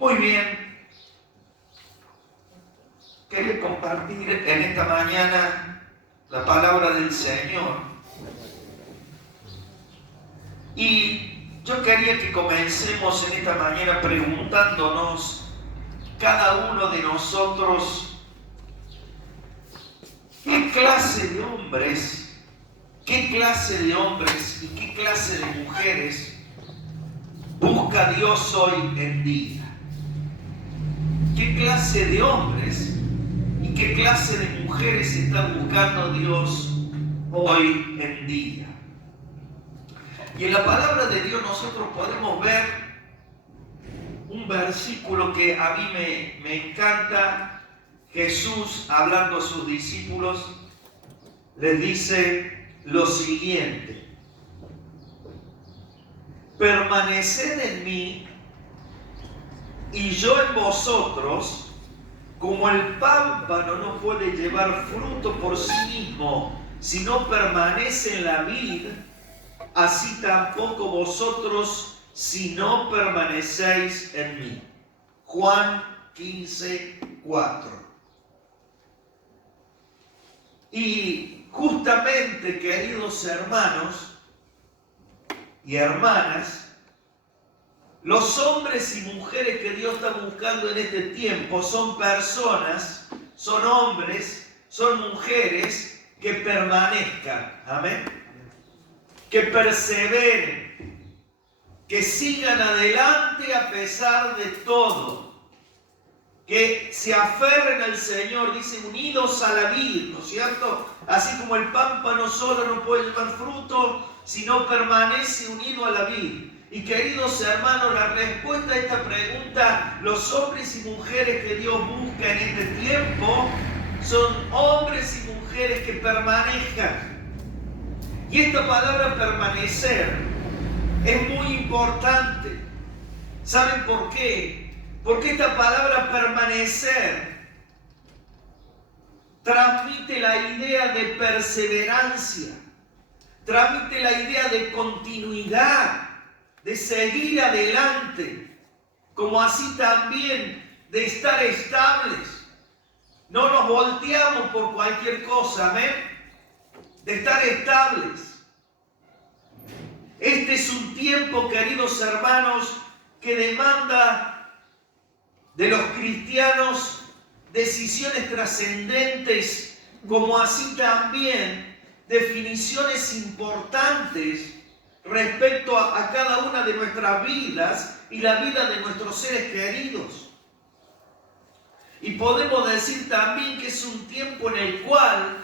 Muy bien. Quería compartir en esta mañana la palabra del Señor. Y yo quería que comencemos en esta mañana preguntándonos, cada uno de nosotros, ¿qué clase de hombres y qué clase de mujeres busca Dios hoy en día? ¿Qué clase de hombres y qué clase de mujeres está buscando Dios hoy en día? Y en la palabra de Dios nosotros podemos ver un versículo que a mí me encanta. Jesús, hablando a sus discípulos, les dice lo siguiente: permaneced en mí y yo en vosotros, como el pámpano no puede llevar fruto por sí mismo si no permanece en la vid, así tampoco vosotros si no permanecéis en mí. Juan 15:4. Y justamente, queridos hermanos y hermanas, los hombres y mujeres que Dios está buscando en este tiempo son personas, son hombres, son mujeres que permanezcan, amén, que perseveren, que sigan adelante a pesar de todo, que se aferren al Señor, dice, unidos a la vid, ¿no es cierto? Así como el pámpano solo no puede llevar fruto si no permanece unido a la vid. Y queridos hermanos, la respuesta a esta pregunta, los hombres y mujeres que Dios busca en este tiempo, son hombres y mujeres que permanezcan. Y esta palabra permanecer es muy importante. ¿Saben por qué? Porque esta palabra permanecer transmite la idea de perseverancia, transmite la idea de continuidad, de seguir adelante, como así también de estar estables. No nos volteamos por cualquier cosa, ¿amén? De estar estables. Este es un tiempo, queridos hermanos, que demanda de los cristianos decisiones trascendentes, como así también definiciones importantes respecto a cada una de nuestras vidas y la vida de nuestros seres queridos. Y podemos decir también que es un tiempo en el cual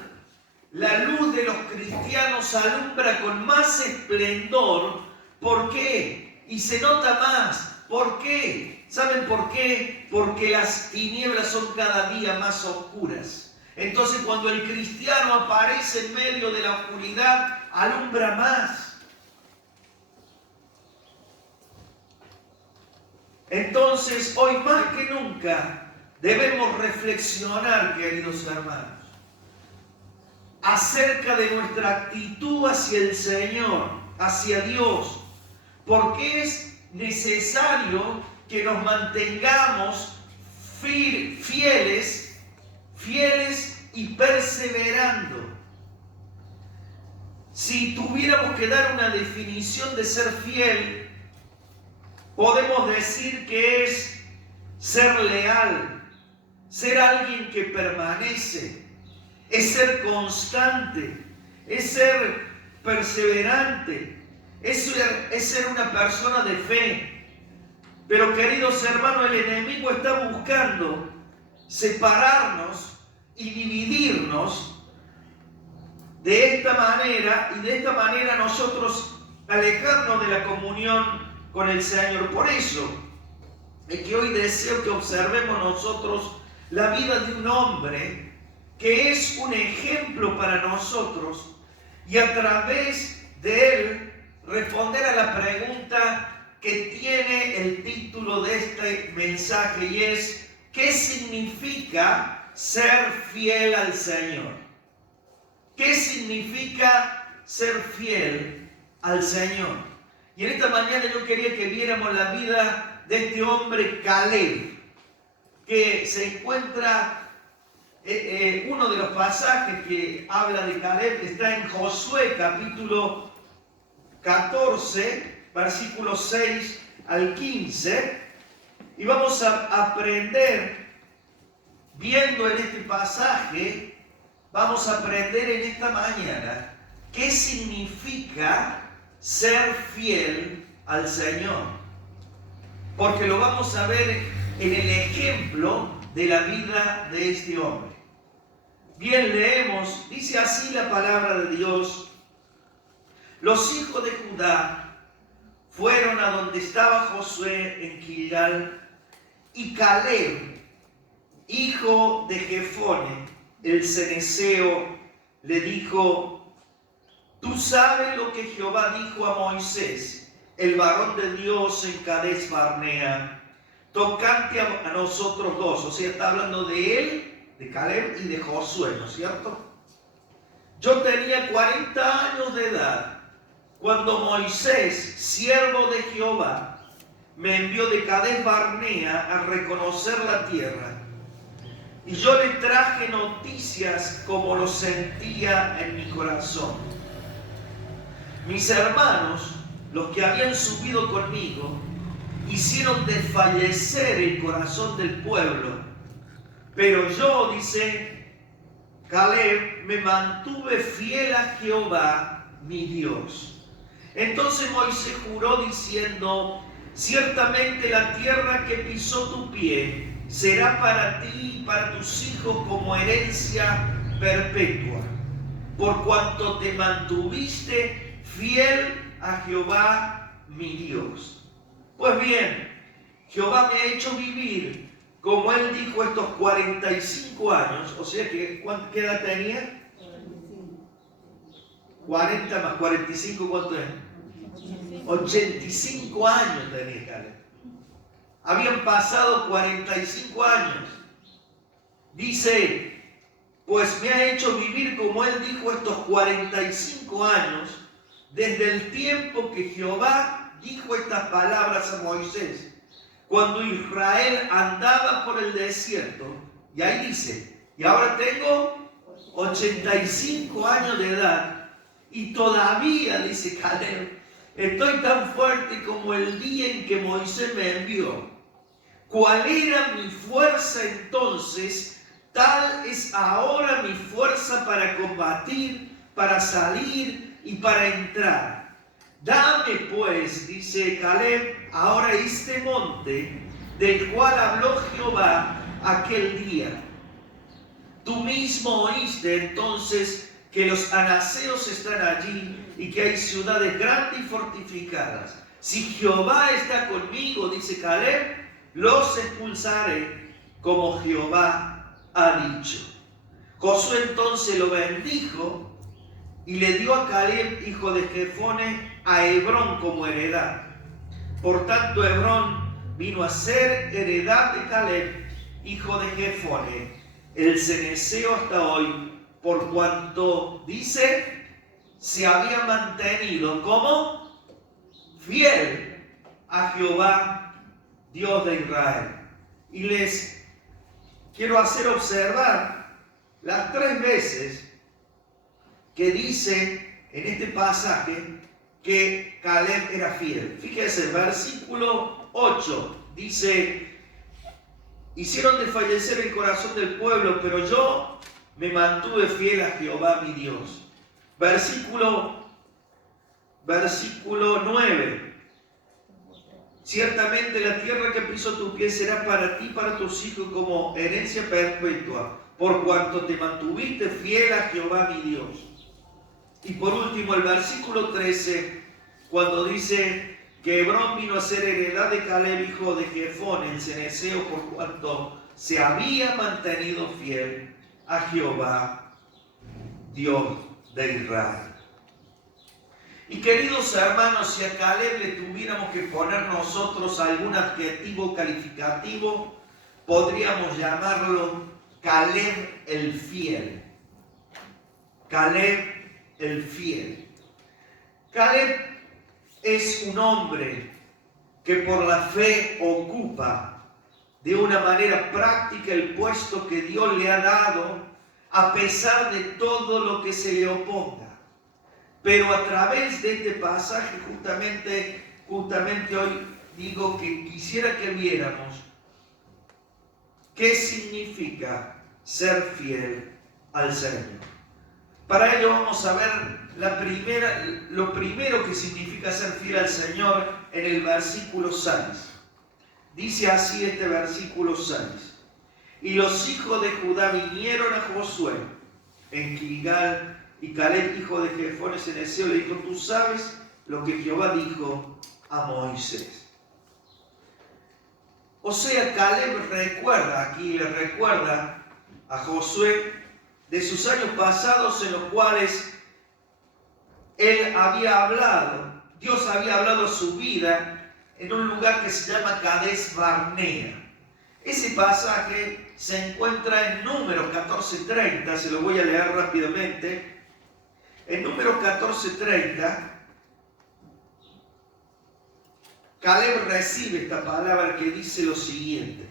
la luz de los cristianos alumbra con más esplendor. ¿Por qué? Y se nota más. ¿Por qué? ¿Saben por qué? Porque las tinieblas son cada día más oscuras. Entonces, cuando el cristiano aparece en medio de la oscuridad, alumbra más. Entonces, hoy más que nunca, debemos reflexionar, queridos hermanos, acerca de nuestra actitud hacia el Señor, hacia Dios, porque es necesario que nos mantengamos fieles y perseverando. Si tuviéramos que dar una definición de ser fiel, podemos decir que es ser leal, ser alguien que permanece, es ser constante, es ser perseverante, es ser una persona de fe. Pero, queridos hermanos, el enemigo está buscando separarnos y dividirnos de esta manera, y de esta manera nosotros alejarnos de la comunión con el Señor. Por eso es que hoy deseo que observemos nosotros la vida de un hombre que es un ejemplo para nosotros, y a través de él responder a la pregunta que tiene el título de este mensaje, y es: ¿qué significa ser fiel al Señor? ¿Qué significa ser fiel al Señor? Y en esta mañana yo quería que viéramos la vida de este hombre Caleb, que se encuentra, uno de los pasajes que habla de Caleb está en Josué capítulo 14, versículos 6 al 15, y vamos a aprender, viendo en este pasaje, vamos a aprender en esta mañana qué significa ser fiel al Señor. Porque lo vamos a ver en el ejemplo de la vida de este hombre. Bien, leemos, dice así la palabra de Dios: los hijos de Judá fueron a donde estaba Josué en Gilgal, y Caleb, hijo de Jefone, el ceneseo, le dijo: tú sabes lo que Jehová dijo a Moisés, el varón de Dios en Cades Barnea, tocante a nosotros dos. O sea, está hablando de él, de Caleb y de Josué, ¿no es cierto? Yo tenía 40 años de edad cuando Moisés, siervo de Jehová, me envió de Cades Barnea a reconocer la tierra. Y yo le traje noticias como lo sentía en mi corazón. Mis hermanos, los que habían subido conmigo, hicieron desfallecer el corazón del pueblo. Pero yo, dice Caleb, me mantuve fiel a Jehová, mi Dios. Entonces Moisés juró diciendo: ciertamente la tierra que pisó tu pie será para ti y para tus hijos como herencia perpetua, por cuanto te mantuviste fiel a Jehová mi Dios. Pues bien, Jehová me ha hecho vivir, como él dijo, estos 45 años. O sea que, ¿qué edad tenía? 40 más 45, ¿cuánto es? 85 años tenía Caleb. Habían pasado 45 años. Dice: pues me ha hecho vivir, como él dijo, estos 45 años, desde el tiempo que Jehová dijo estas palabras a Moisés, cuando Israel andaba por el desierto. Y ahí dice: y ahora tengo 85 años de edad, y todavía, dice Caleb, estoy tan fuerte como el día en que Moisés me envió. ¿Cuál era mi fuerza entonces? Tal es ahora mi fuerza para combatir, para salir y para entrar. Dame pues, dice Caleb, ahora este monte del cual habló Jehová aquel día. Tú mismo oíste entonces que los anaseos están allí y que hay ciudades grandes y fortificadas. Si Jehová está conmigo, dice Caleb, los expulsaré como Jehová ha dicho. Josué entonces lo bendijo y le dio a Caleb, hijo de Jefone, a Hebrón como heredad. Por tanto, Hebrón vino a ser heredad de Caleb, hijo de Jefone, el ceneseo, hasta hoy, por cuanto, dice, se había mantenido como fiel a Jehová, Dios de Israel. Y les quiero hacer observar las 3 veces que dice en este pasaje que Caleb era fiel. Fíjense, versículo 8 dice: hicieron desfallecer el corazón del pueblo, pero yo me mantuve fiel a Jehová mi Dios. Versículo 9: ciertamente la tierra que pisó tu pie será para ti y para tus hijos como herencia perpetua, por cuanto te mantuviste fiel a Jehová mi Dios. Y por último, el versículo 13, cuando dice que Hebrón vino a ser heredad de Caleb, hijo de Jefone, el ceneseo, por cuanto se había mantenido fiel a Jehová, Dios de Israel. Y queridos hermanos, si a Caleb le tuviéramos que poner nosotros algún adjetivo calificativo, podríamos llamarlo Caleb el fiel. Caleb el fiel. Caleb es un hombre que por la fe ocupa de una manera práctica el puesto que Dios le ha dado, a pesar de todo lo que se le oponga. Pero a través de este pasaje, justamente hoy digo que quisiera que viéramos qué significa ser fiel al Señor. Para ello vamos a ver lo primero que significa ser fiel al Señor en el versículo 6. Dice así este versículo 6. Y los hijos de Judá vinieron a Josué en Gilgal, y Caleb, hijo de Jefones en Eseo, le dijo: tú sabes lo que Jehová dijo a Moisés. O sea, Caleb le recuerda a Josué de sus años pasados en los cuales Dios había hablado a su vida en un lugar que se llama Cades Barnea. Ese pasaje se encuentra en Números 14:30, se lo voy a leer rápidamente. En Números 14:30, Caleb recibe esta palabra que dice lo siguiente: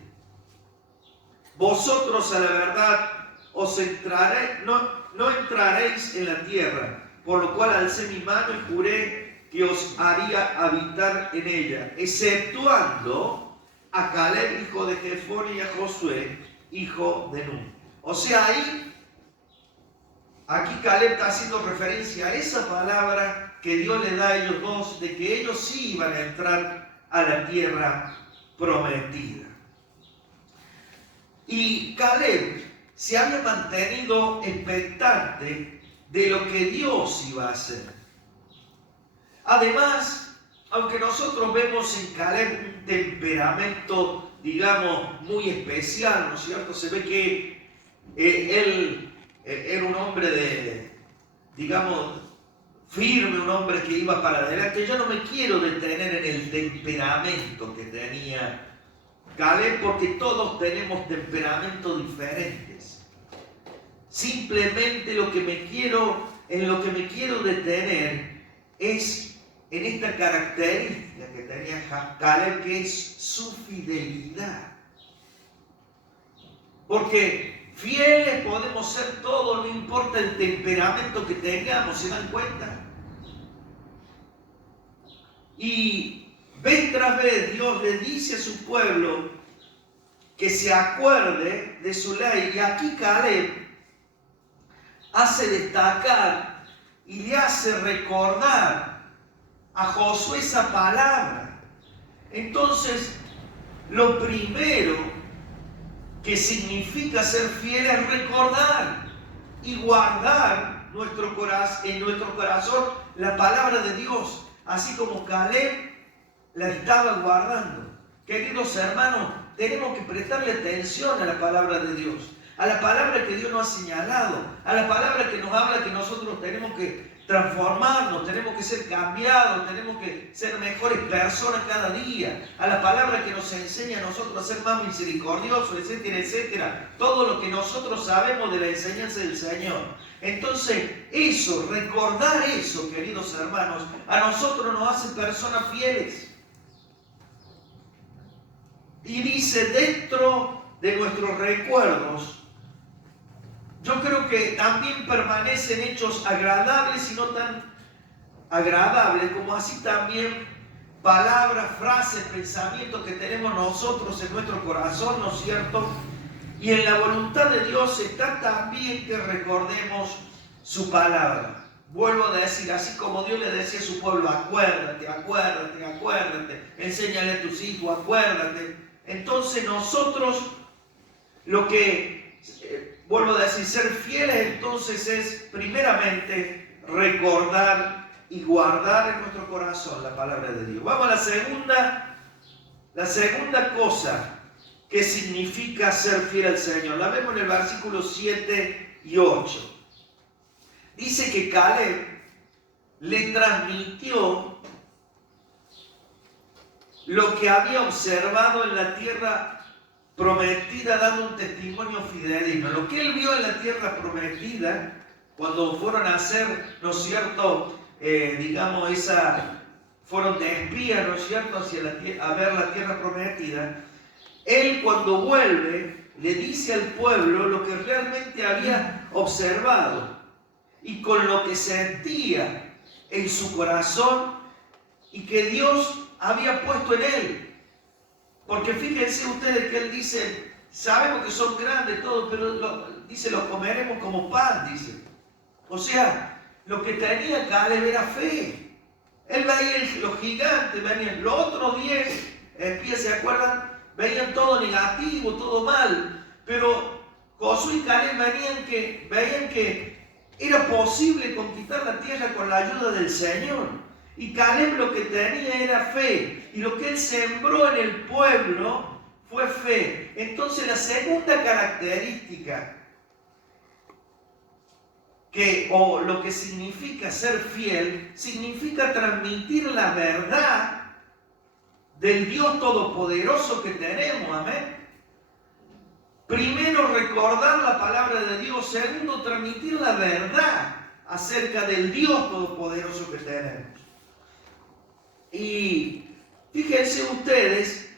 vosotros a la verdad no entraréis en la tierra, por lo cual alcé mi mano y juré que os haría habitar en ella, exceptuando a Caleb, hijo de Jefone, y a Josué, hijo de Nun. O sea, aquí Caleb está haciendo referencia a esa palabra que Dios le da a ellos dos, de que ellos sí iban a entrar a la tierra prometida. Y Caleb se había mantenido expectante de lo que Dios iba a hacer. Además, aunque nosotros vemos en Caleb un temperamento, digamos, muy especial, ¿no es cierto? Se ve que él era un hombre digamos, firme, un hombre que iba para adelante. Yo no me quiero detener en el temperamento que tenía Caleb, porque todos tenemos temperamentos diferentes. Simplemente en lo que me quiero detener es en esta característica que tenía Caleb, que es su fidelidad. Porque fieles podemos ser todos, no importa el temperamento que tengamos, ¿se dan cuenta? Y vez tras vez Dios le dice a su pueblo que se acuerde de su ley. Y aquí Caleb hace destacar y le hace recordar a Josué esa palabra. Entonces, lo primero que significa ser fiel es recordar y guardar en nuestro corazón la palabra de Dios, así como Caleb la estaba guardando. Queridos hermanos, tenemos que prestarle atención a la palabra de Dios, a la palabra que Dios nos ha señalado, a la palabra que nos habla que nosotros tenemos que transformarnos, tenemos que ser cambiados, tenemos que ser mejores personas cada día, a la palabra que nos enseña a nosotros a ser más misericordiosos, etcétera, etcétera. Todo lo que nosotros sabemos de la enseñanza del Señor. Entonces, recordar eso, queridos hermanos, a nosotros nos hace personas fieles. Y dice, dentro de nuestros recuerdos, yo creo que también permanecen hechos agradables y no tan agradables, como así también palabras, frases, pensamientos que tenemos nosotros en nuestro corazón, ¿no es cierto? Y en la voluntad de Dios está también que recordemos su palabra. Vuelvo a decir, así como Dios le decía a su pueblo, acuérdate, acuérdate, acuérdate, enséñale a tus hijos, acuérdate. Entonces nosotros lo que... vuelvo a decir, ser fieles entonces es primeramente recordar y guardar en nuestro corazón la palabra de Dios. Vamos a la segunda cosa que significa ser fiel al Señor. La vemos en el versículo 7 y 8. Dice que Caleb le transmitió lo que había observado en la tierra prometida, dando un testimonio fidedigno. Lo que él vio en la tierra prometida, cuando fueron a hacer, ¿no es cierto?, digamos, fueron de espías, ¿no es cierto?, a ver la tierra prometida. Él, cuando vuelve, le dice al pueblo lo que realmente había observado y con lo que sentía en su corazón y que Dios había puesto en él. Porque fíjense ustedes que él dice, sabemos que son grandes todos, pero dice, los comeremos como pan, dice. O sea, lo que tenía Caleb era fe. Él veía los gigantes, venían los otros 10 espías, ¿se acuerdan? Veían todo negativo, todo mal. Pero Josué y Caleb veían que era posible conquistar la tierra con la ayuda del Señor. Y Caleb lo que tenía era fe. Y lo que él sembró en el pueblo fue fe. Entonces la segunda característica o lo que significa ser fiel, significa transmitir la verdad del Dios Todopoderoso que tenemos, amén. Primero, recordar la palabra de Dios. Segundo, transmitir la verdad acerca del Dios Todopoderoso que tenemos. Y fíjense ustedes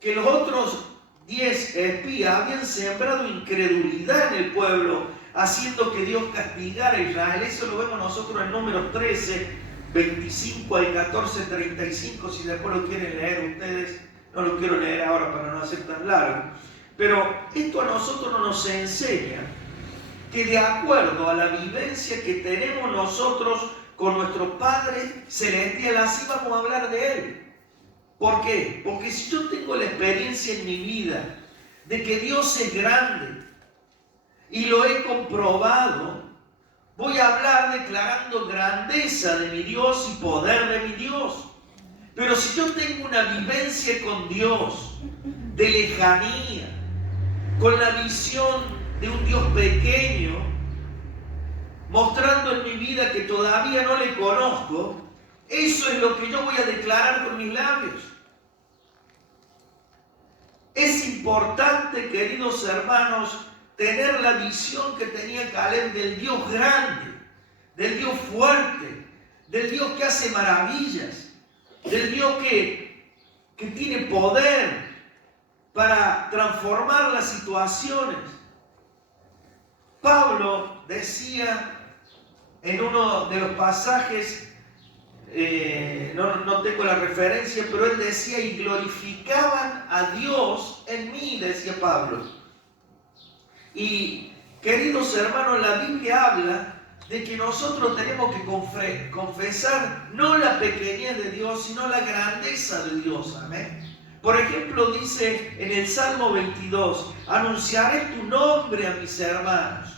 que los otros 10 espías habían sembrado incredulidad en el pueblo, haciendo que Dios castigara a Israel. Eso lo vemos nosotros en Números 13, 25 al 14, 35. Si después lo quieren leer ustedes, no lo quiero leer ahora para no hacer tan largo. Pero esto a nosotros nos enseña que de acuerdo a la vivencia que tenemos nosotros con nuestro Padre Celestial, así vamos a hablar de Él. ¿Por qué? Porque si yo tengo la experiencia en mi vida de que Dios es grande y lo he comprobado, voy a hablar declarando grandeza de mi Dios y poder de mi Dios. Pero si yo tengo una vivencia con Dios de lejanía, con la visión de un Dios pequeño, mostrando en mi vida que todavía no le conozco, eso es lo que yo voy a declarar con mis labios. Es importante, queridos hermanos, tener la visión que tenía Caleb del Dios grande, del Dios fuerte, del Dios que hace maravillas, del Dios que tiene poder para transformar las situaciones. Pablo decía en uno de los pasajes, no tengo la referencia, pero él decía, y glorificaban a Dios en mí, decía Pablo. Y queridos hermanos, la Biblia habla de que nosotros tenemos que confesar no la pequeñez de Dios, sino la grandeza de Dios. Amén. Por ejemplo, dice en el Salmo 22, anunciaré tu nombre a mis hermanos.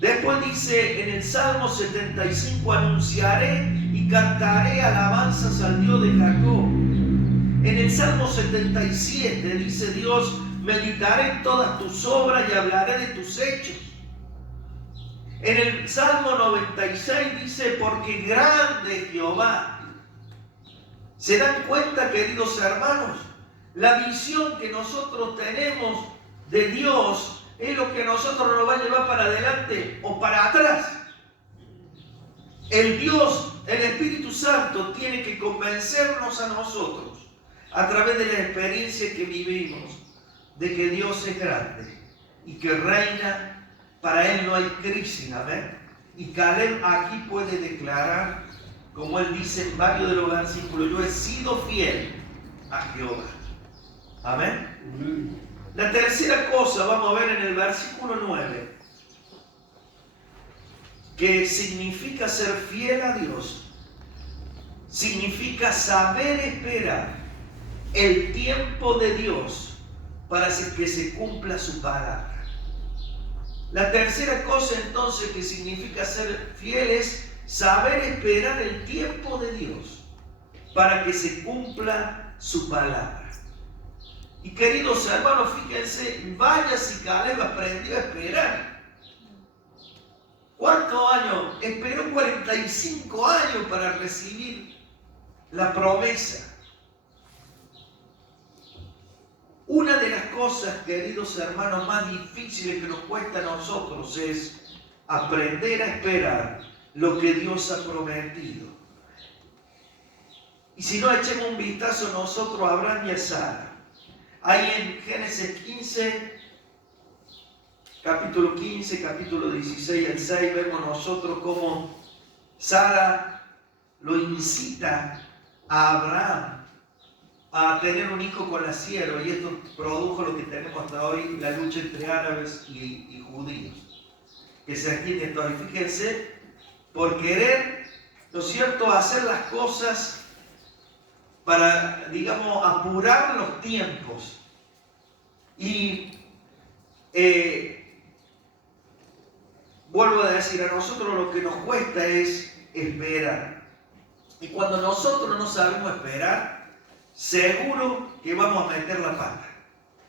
Después dice en el Salmo 75, anunciaré y cantaré alabanzas al Dios de Jacob. En el Salmo 77 dice Dios, meditaré en todas tus obras y hablaré de tus hechos. En el Salmo 96 dice, porque grande es Jehová. ¿Se dan cuenta, queridos hermanos? La visión que nosotros tenemos de Dios es lo que a nosotros nos va a llevar para adelante o para atrás. El Dios, el Espíritu Santo, tiene que convencernos a nosotros, a través de la experiencia que vivimos, de que Dios es grande y que reina, para Él no hay crisis, amén. Y Caleb aquí puede declarar, como él dice en varios de los versículos, yo he sido fiel a Jehová. Amén. La tercera cosa, vamos a ver en el versículo 9, que significa ser fiel a Dios, significa saber esperar el tiempo de Dios para que se cumpla su palabra. La tercera cosa entonces que significa ser fiel es saber esperar el tiempo de Dios para que se cumpla su palabra. Y queridos hermanos, fíjense, vaya si Caleb aprendió a esperar. ¿Cuántos años? Esperó 45 años para recibir la promesa. Una de las cosas, queridos hermanos, más difíciles que nos cuesta a nosotros es aprender a esperar lo que Dios ha prometido. Y si no, echemos un vistazo nosotros a Abraham y a Sara. Ahí en Génesis 15, capítulo 15, capítulo 16 al 6, vemos nosotros cómo Sara lo incita a Abraham a tener un hijo con la sierva, y esto produjo lo que tenemos hasta hoy, la lucha entre árabes y judíos, que se extiende hasta hoy. Fíjense, por querer, ¿no es cierto?, hacer las cosas para, digamos, apurar los tiempos. Y vuelvo a decir, a nosotros lo que nos cuesta es esperar. Y cuando nosotros no sabemos esperar, seguro que vamos a meter la pata.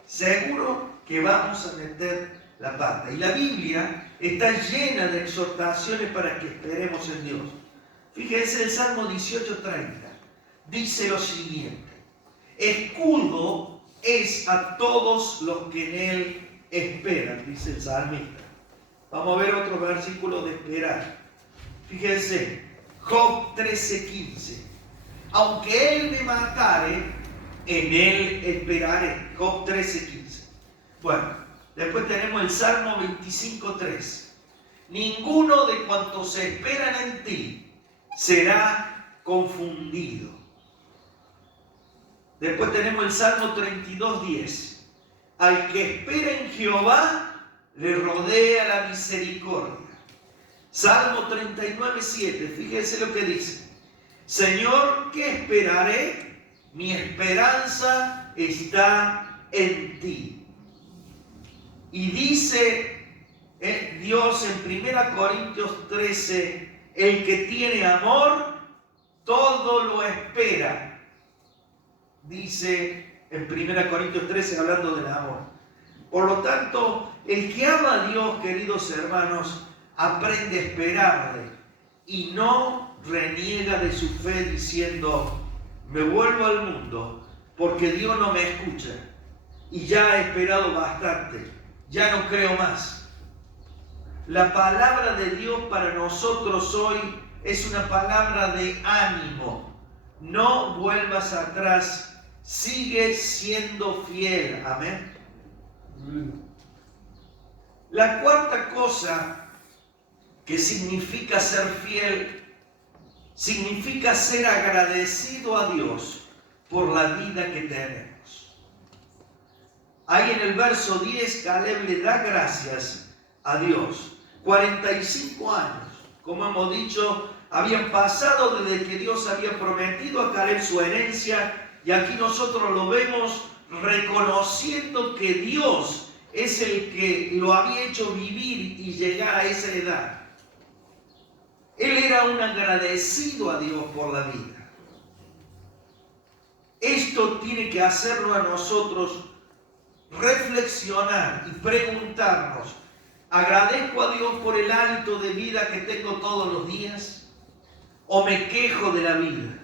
Seguro que vamos a meter la pata. Y la Biblia está llena de exhortaciones para que esperemos en Dios. Fíjense el Salmo 18:30. Dice lo siguiente: escudo es a todos los que en él esperan, dice el salmista. Vamos a ver otro versículo de esperar. Fíjense, Job 13:15. Aunque él me matare, en él esperaré. Job 13:15. Bueno, después tenemos el Salmo 25:3. Ninguno de cuantos esperan en ti será confundido. Después tenemos el Salmo 32:10. Al que espera en Jehová, le rodea la misericordia. Salmo 39:7. Fíjense lo que dice: Señor, ¿qué esperaré? Mi esperanza está en ti. Y dice Dios en 1 Corintios 13, el que tiene amor, todo lo espera. Dice en 1 Corintios 13, hablando del amor. Por lo tanto, el que ama a Dios, queridos hermanos, aprende a esperarle y no reniega de su fe diciendo: me vuelvo al mundo porque Dios no me escucha y ya he esperado bastante, ya no creo más. La palabra de Dios para nosotros hoy es una palabra de ánimo. No vuelvas atrás. Sigue siendo fiel. Amén. La cuarta cosa que significa ser fiel, significa ser agradecido a Dios por la vida que tenemos. Ahí en el verso 10, Caleb le da gracias a Dios. 45 años, como hemos dicho, habían pasado desde que Dios había prometido a Caleb su herencia. Y aquí nosotros lo vemos reconociendo que Dios es el que lo había hecho vivir y llegar a esa edad. Él era un agradecido a Dios por la vida. Esto tiene que hacernos a nosotros reflexionar y preguntarnos: ¿agradezco a Dios por el hálito de vida que tengo todos los días? ¿O me quejo de la vida?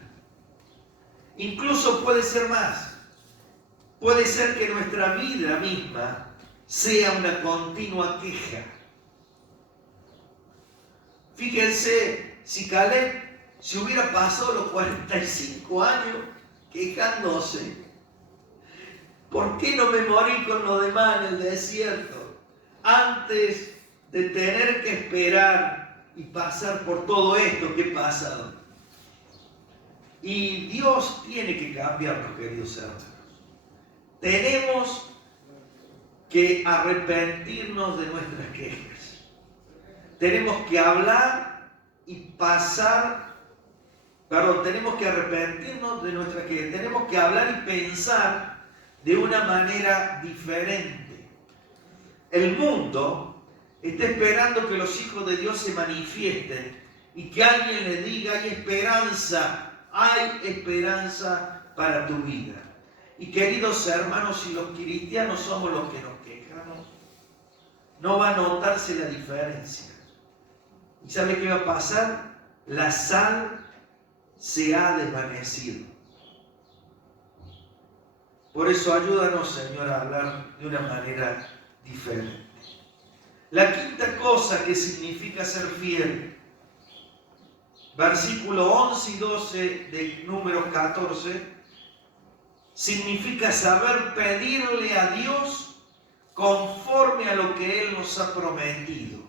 Incluso puede ser más. Puede ser que nuestra vida misma sea una continua queja. Fíjense, si Caleb se hubiera pasado los 45 años quejándose: ¿por qué no me morí con los demás en el desierto antes de tener que esperar y pasar por todo esto que he pasado? Y Dios tiene que cambiarnos, queridos hermanos. Tenemos que arrepentirnos de nuestras quejas. Tenemos que hablar y tenemos que arrepentirnos de nuestras quejas. Tenemos que hablar y pensar de una manera diferente. El mundo está esperando que los hijos de Dios se manifiesten y que alguien le diga: hay esperanza. Hay esperanza para tu vida. Y queridos hermanos, si los cristianos somos los que nos quejamos, no va a notarse la diferencia. ¿Y sabe qué va a pasar? La sal se ha desvanecido. Por eso ayúdanos, Señor, a hablar de una manera diferente. La quinta cosa que significa ser fiel, versículo 11 y 12 de Números 14, significa saber pedirle a Dios conforme a lo que Él nos ha prometido.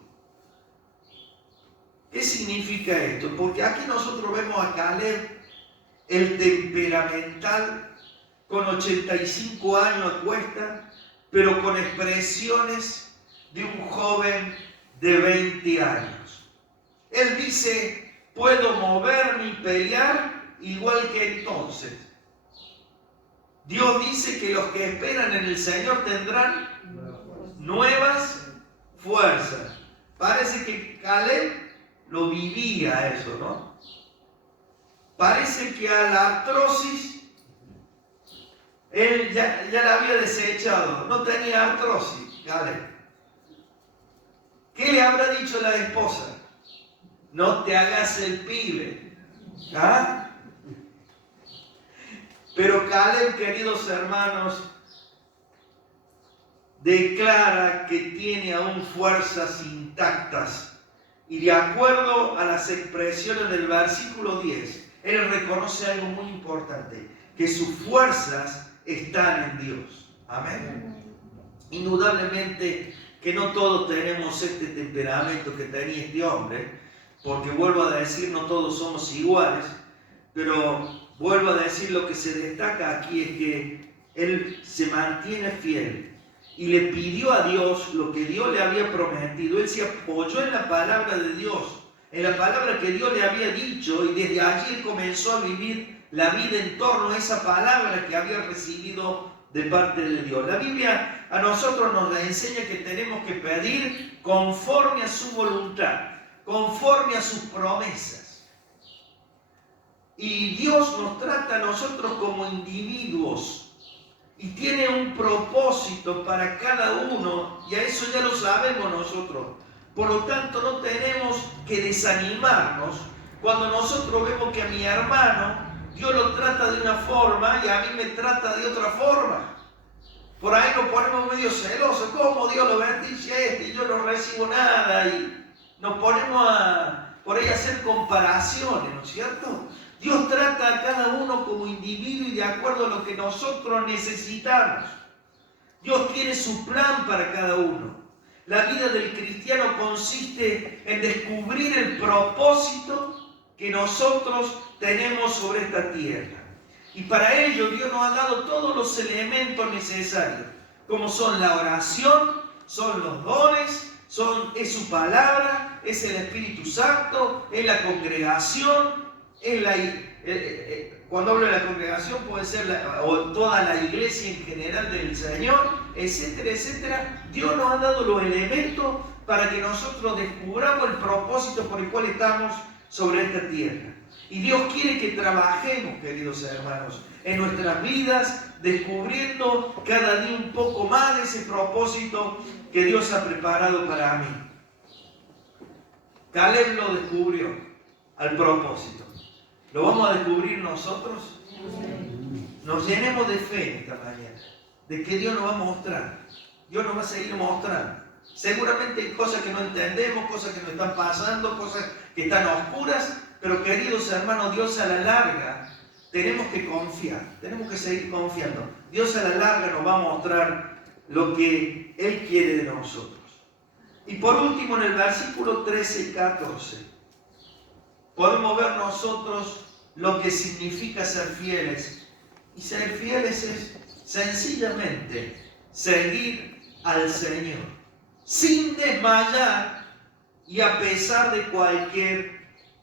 ¿Qué significa esto? Porque aquí nosotros vemos a Caleb, el temperamental, con 85 años a cuesta, pero con expresiones de un joven de 20 años. Él dice, puedo moverme y pelear igual que entonces. Dios dice que los que esperan en el Señor tendrán nuevas fuerzas. Parece que Caleb lo vivía eso, ¿no? Parece que a la artrosis él ya la había desechado. No tenía artrosis, Caleb. ¿Qué le habrá dicho la esposa? No te hagas el pibe. ¿Ah? Pero Caleb, queridos hermanos, declara que tiene aún fuerzas intactas. Y de acuerdo a las expresiones del versículo 10, él reconoce algo muy importante, que sus fuerzas están en Dios. Amén. Indudablemente que no todos tenemos este temperamento que tenía este hombre, porque vuelvo a decir, no todos somos iguales, pero vuelvo a decir, lo que se destaca aquí es que él se mantiene fiel y le pidió a Dios lo que Dios le había prometido. Él se apoyó en la palabra de Dios, en la palabra que Dios le había dicho, y desde allí él comenzó a vivir la vida en torno a esa palabra que había recibido de parte de Dios. La Biblia a nosotros nos enseña que tenemos que pedir conforme a su voluntad, conforme a sus promesas. Y Dios nos trata a nosotros como individuos y tiene un propósito para cada uno, y a eso ya lo sabemos nosotros. Por lo tanto, no tenemos que desanimarnos cuando nosotros vemos que a mi hermano Dios lo trata de una forma y a mí me trata de otra forma. Por ahí nos ponemos medio celosos. ¿Cómo Dios lo bendice y yo no recibo nada? Y nos ponemos por ahí a hacer comparaciones, ¿no es cierto? Dios trata a cada uno como individuo y de acuerdo a lo que nosotros necesitamos. Dios tiene su plan para cada uno. La vida del cristiano consiste en descubrir el propósito que nosotros tenemos sobre esta tierra. Y para ello Dios nos ha dado todos los elementos necesarios, como son la oración, son los dones, es su palabra, es el Espíritu Santo, es la congregación, cuando hablo de la congregación puede ser toda la iglesia en general del Señor, etcétera, etcétera. Dios nos ha dado los elementos para que nosotros descubramos el propósito por el cual estamos sobre esta tierra. Y Dios quiere que trabajemos, queridos hermanos, en nuestras vidas, descubriendo cada día un poco más de ese propósito que Dios ha preparado para mí. Caleb lo descubrió, al propósito. ¿Lo vamos a descubrir nosotros? Nos llenemos de fe esta mañana, de que Dios nos va a mostrar. Dios nos va a seguir mostrando. Seguramente hay cosas que no entendemos, cosas que nos están pasando, cosas que están oscuras, pero queridos hermanos, Dios a la larga tenemos que confiar, tenemos que seguir confiando. Dios a la larga nos va a mostrar lo que Él quiere de nosotros. Y por último, en el versículo 13 y 14, podemos ver nosotros lo que significa ser fieles. Y ser fieles es sencillamente seguir al Señor, sin desmayar y a pesar de cualquier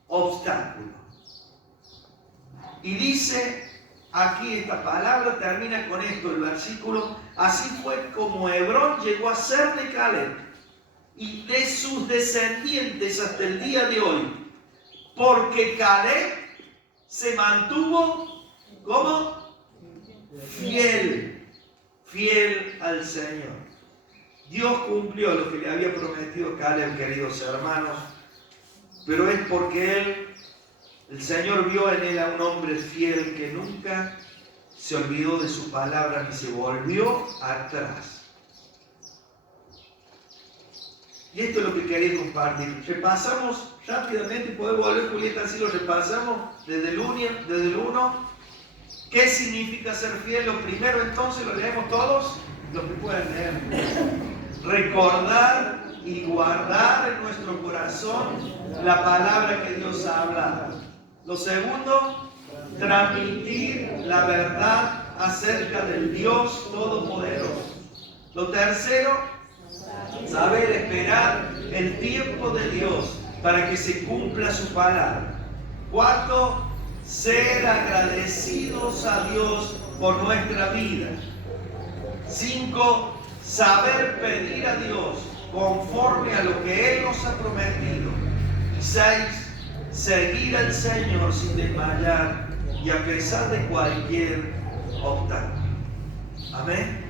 obstáculo. Y dice aquí esta palabra, termina con esto el versículo: así fue como Hebrón llegó a ser de Caleb y de sus descendientes hasta el día de hoy, porque Caleb se mantuvo como fiel al Señor. Dios cumplió lo que le había prometido a Caleb, queridos hermanos, pero es porque el Señor vio en él a un hombre fiel que nunca se olvidó de su palabra ni se volvió atrás. Y esto es lo que quería compartir. Repasamos rápidamente, podemos volver, Julieta, así lo repasamos desde el 1. ¿Qué significa ser fiel? Lo primero entonces, lo leemos todos, los que puedan leer. Recordar y guardar en nuestro corazón la palabra que Dios ha hablado. Lo segundo, transmitir la verdad acerca del Dios Todopoderoso. Lo tercero, saber esperar el tiempo de Dios para que se cumpla su palabra. Cuarto, ser agradecidos a Dios por nuestra vida. 5, saber pedir a Dios conforme a lo que Él nos ha prometido. Y 6, seguir al Señor sin desmayar y a pesar de cualquier obstáculo. Amén.